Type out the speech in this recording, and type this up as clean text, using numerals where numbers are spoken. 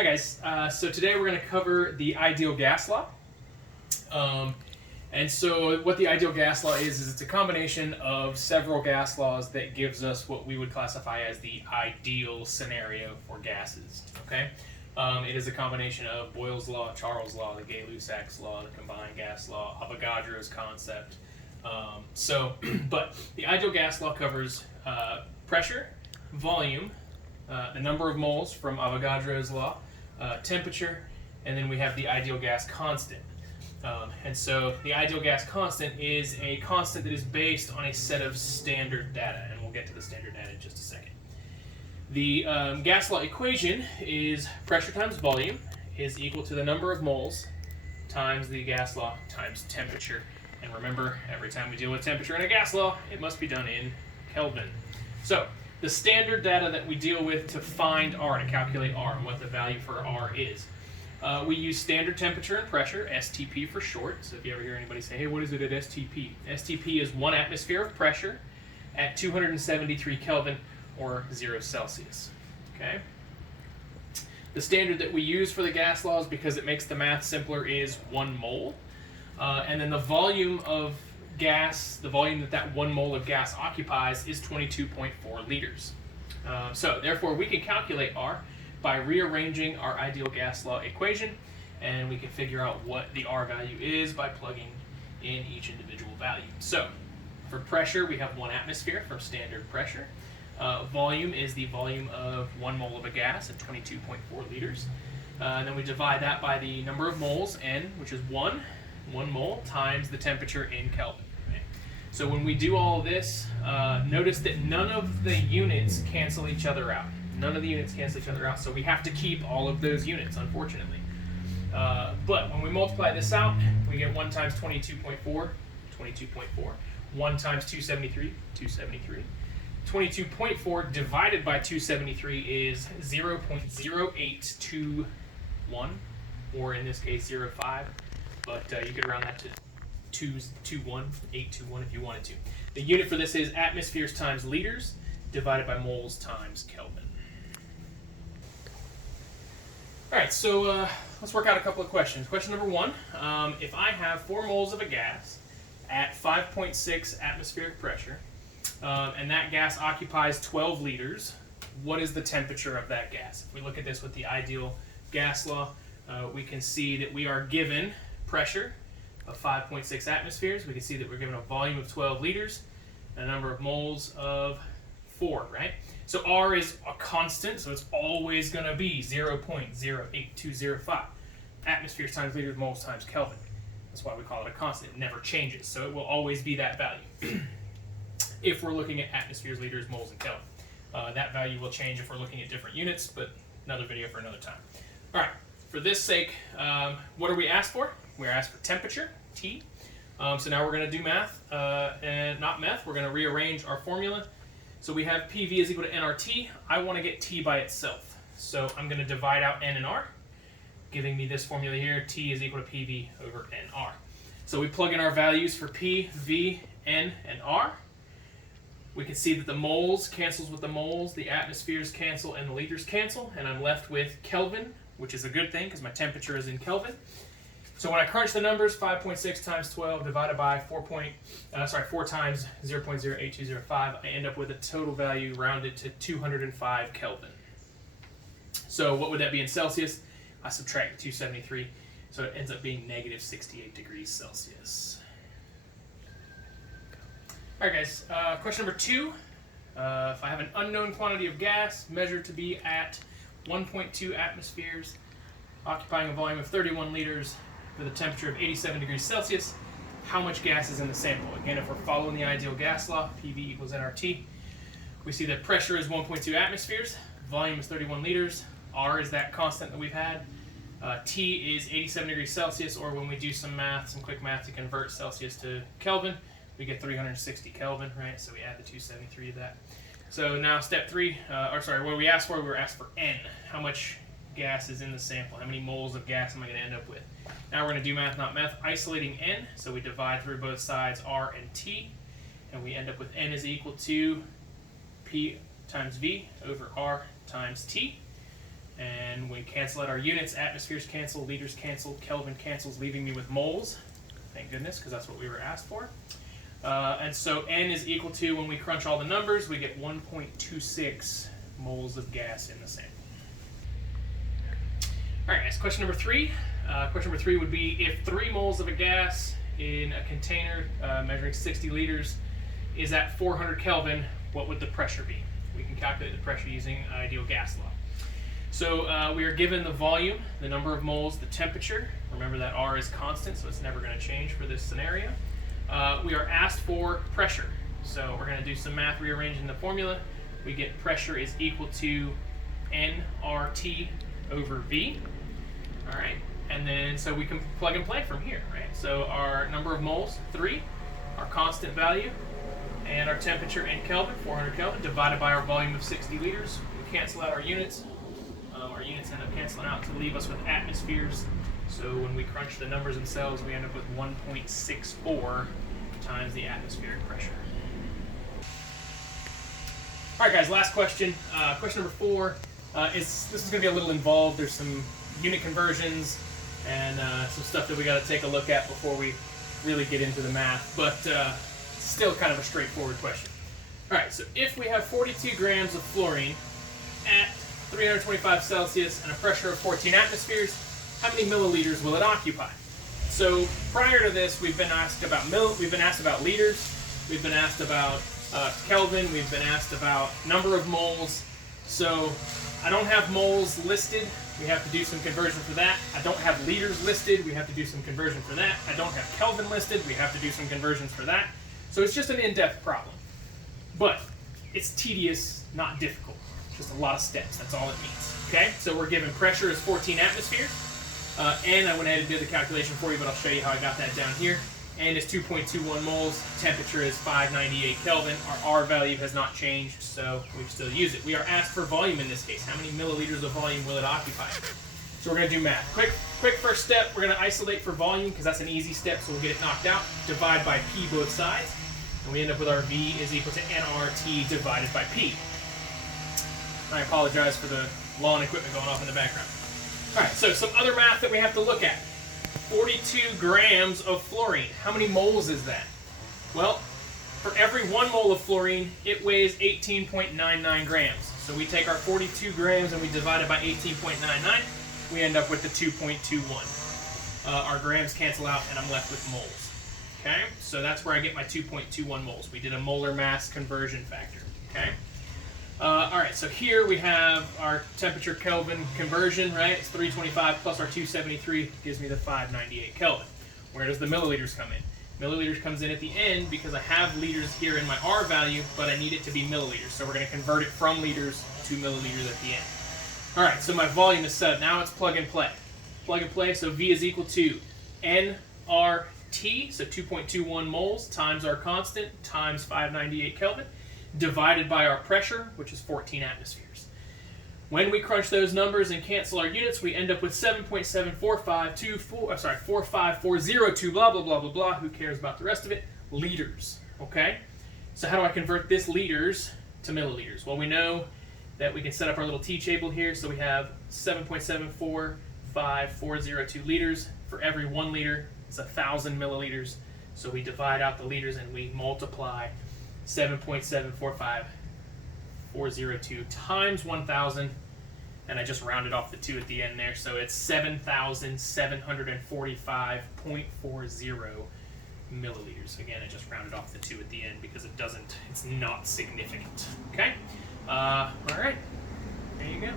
Hi guys, so today we're going to cover the ideal gas law. And so what the ideal gas law is it's a combination of several gas laws that gives us what we would classify as the ideal scenario for gases. Okay, it is a combination of Boyle's law, Charles' law, the Gay-Lussac's law, the combined gas law, Avogadro's concept. But the ideal gas law covers pressure, volume, the number of moles from Avogadro's law, temperature, and then we have the ideal gas constant. And so the ideal gas constant is a constant that is based on a set of standard data, and we'll get to the standard data in just a second. The gas law equation is pressure times volume is equal to the number of moles times the gas law times temperature. And remember, every time we deal with temperature in a gas law, it must be done in Kelvin. So the standard data that we deal with to find R, to calculate R, and what the value for R is. We use standard temperature and pressure, STP for short. So if you ever hear anybody say, hey, what is it at STP? STP is 1 atmosphere of pressure at 273 Kelvin or 0 Celsius. Okay. The standard that we use for the gas laws, because it makes the math simpler, is 1 mole. And then the volume of gas, the volume that 1 mole of gas occupies, is 22.4 liters. So therefore we can calculate R by rearranging our ideal gas law equation, and we can figure out what the R value is by plugging in each individual value. So for pressure, we have 1 atmosphere from standard pressure. Volume is the volume of 1 mole of a gas at 22.4 liters. And then we divide that by the number of moles, N, which is 1 mole, times the temperature in Kelvin. Right? So when we do all this, notice that none of the units cancel each other out. None of the units cancel each other out, so we have to keep all of those units, unfortunately. But when we multiply this out, we get 1 times 22.4, 22.4. 1 times 273, 273. 22.4 divided by 273 is 0.0821, or in this case 0.5, but you could round that to 821 if you wanted to. The unit for this is atmospheres times liters divided by moles times Kelvin. All right, so let's work out a couple of questions. Question number 1, if I have 4 moles of a gas at 5.6 atmospheric pressure, and that gas occupies 12 liters, what is the temperature of that gas? If we look at this with the ideal gas law, we can see that we are given pressure of 5.6 atmospheres. We can see that we're given a volume of 12 liters, and a number of moles of 4, right? So R is a constant, so it's always going to be 0.08205. Atmospheres times liters, moles times Kelvin. That's why we call it a constant. It never changes, so it will always be that value. If we're looking at atmospheres, liters, moles, and Kelvin. That value will change if we're looking at different units, but another video for another time. All right, for this sake, what are we asked for? We're asked for temperature, T. So now we're going to do math, and not meth. We're going to rearrange our formula. So we have PV is equal to nRT. I want to get T by itself. So I'm going to divide out N and R, giving me this formula here. T is equal to PV over nR. So we plug in our values for P, V, N, and R. We can see that the moles cancels with the moles, the atmospheres cancel, and the liters cancel, and I'm left with Kelvin, which is a good thing because my temperature is in Kelvin. So when I crunch the numbers, 5.6 times 12 divided by 4 times 0.08205, I end up with a total value rounded to 205 Kelvin. So what would that be in Celsius? I subtract 273, so it ends up being negative 68 degrees Celsius. All right, guys, question number 2. If I have an unknown quantity of gas measured to be at 1.2 atmospheres, occupying a volume of 31 liters, with a temperature of 87 degrees Celsius, how much gas is in the sample? Again, if we're following the ideal gas law, PV equals nRT, we see that pressure is 1.2 atmospheres, volume is 31 liters, R is that constant that we've had, T is 87 degrees Celsius, or when we do some quick math to convert Celsius to Kelvin, we get 360 Kelvin, right? So we add the 273 to that. So now step 3, what we asked for, we were asked for N. How much gas is in the sample? How many moles of gas am I going to end up with? Now we're going to do math, not meth. Isolating N, so we divide through both sides R and T, and we end up with N is equal to P times V over R times T. And when we cancel out our units, atmospheres cancel, liters cancel, Kelvin cancels, leaving me with moles. Thank goodness, because that's what we were asked for. And so N is equal to, when we crunch all the numbers, we get 1.26 moles of gas in the sample. All right, guys, question number 3. Question number 3 would be, if 3 moles of a gas in a container measuring 60 liters is at 400 Kelvin, what would the pressure be? We can calculate the pressure using ideal gas law. So we are given the volume, the number of moles, the temperature. Remember that R is constant, so it's never going to change for this scenario. We are asked for pressure. So we're going to do some math rearranging the formula. We get pressure is equal to nRT over V. All right, and then so we can plug and play from here, right? So our number of moles, 3, our constant value, and our temperature in Kelvin, 400 Kelvin, divided by our volume of 60 liters. We cancel out our units. Our units end up canceling out to leave us with atmospheres. So when we crunch the numbers themselves, we end up with 1.64 times the atmospheric pressure. All right, guys, last question. Question number 4. This is going to be a little involved. There's some unit conversions and some stuff that we got to take a look at before we really get into the math, but still kind of a straightforward question. All right, so if we have 42 grams of fluorine at 325 Celsius and a pressure of 14 atmospheres, how many milliliters will it occupy? So prior to this, we've been asked about we've been asked about liters, we've been asked about Kelvin, we've been asked about number of moles. So I don't have moles listed. We have to do some conversion for that. I don't have liters listed. We have to do some conversion for that. I don't have Kelvin listed. We have to do some conversions for that. So it's just an in-depth problem. But it's tedious, not difficult. Just a lot of steps. That's all it means. Okay? So we're given pressure is 14 atmospheres. And I went ahead and did the calculation for you, but I'll show you how I got that down here. And is 2.21 moles. Temperature is 598 Kelvin. Our R value has not changed, so we still use it. We are asked for volume in this case. How many milliliters of volume will it occupy? So we're going to do math. Quick first step, we're going to isolate for volume because that's an easy step, so we'll get it knocked out. Divide by P both sides. And we end up with our V is equal to nRT divided by P. I apologize for the lawn equipment going off in the background. All right, so some other math that we have to look at. 42 grams of fluorine. How many moles is that? Well, for every 1 mole of fluorine, it weighs 18.99 grams. So we take our 42 grams and we divide it by 18.99. We end up with the 2.21. Our grams cancel out and I'm left with moles. Okay, so that's where I get my 2.21 moles. We did a molar mass conversion factor. Okay. All right, so here we have our temperature Kelvin conversion, right? It's 325 plus our 273 gives me the 598 Kelvin. Where does the milliliters come in? Milliliters comes in at the end because I have liters here in my R value, but I need it to be milliliters. So we're going to convert it from liters to milliliters at the end. All right, so my volume is set up. Now it's plug and play. Plug and play, so V is equal to nRT, so 2.21 moles, times our constant, times 598 Kelvin, divided by our pressure, which is 14 atmospheres. When we crunch those numbers and cancel our units, we end up with 45402, blah, blah, blah, blah, blah. Who cares about the rest of it? Liters, okay? So how do I convert this liters to milliliters? Well, we know that we can set up our little t-table here. So we have 7.745402 liters. For every 1 liter, it's 1,000 milliliters. So we divide out the liters and we multiply 7.745402 times 1,000, and I just rounded off the 2 at the end there, so it's 7,745.40 milliliters. Again, I just rounded off the 2 at the end because it's not significant. Okay? All right, there you go.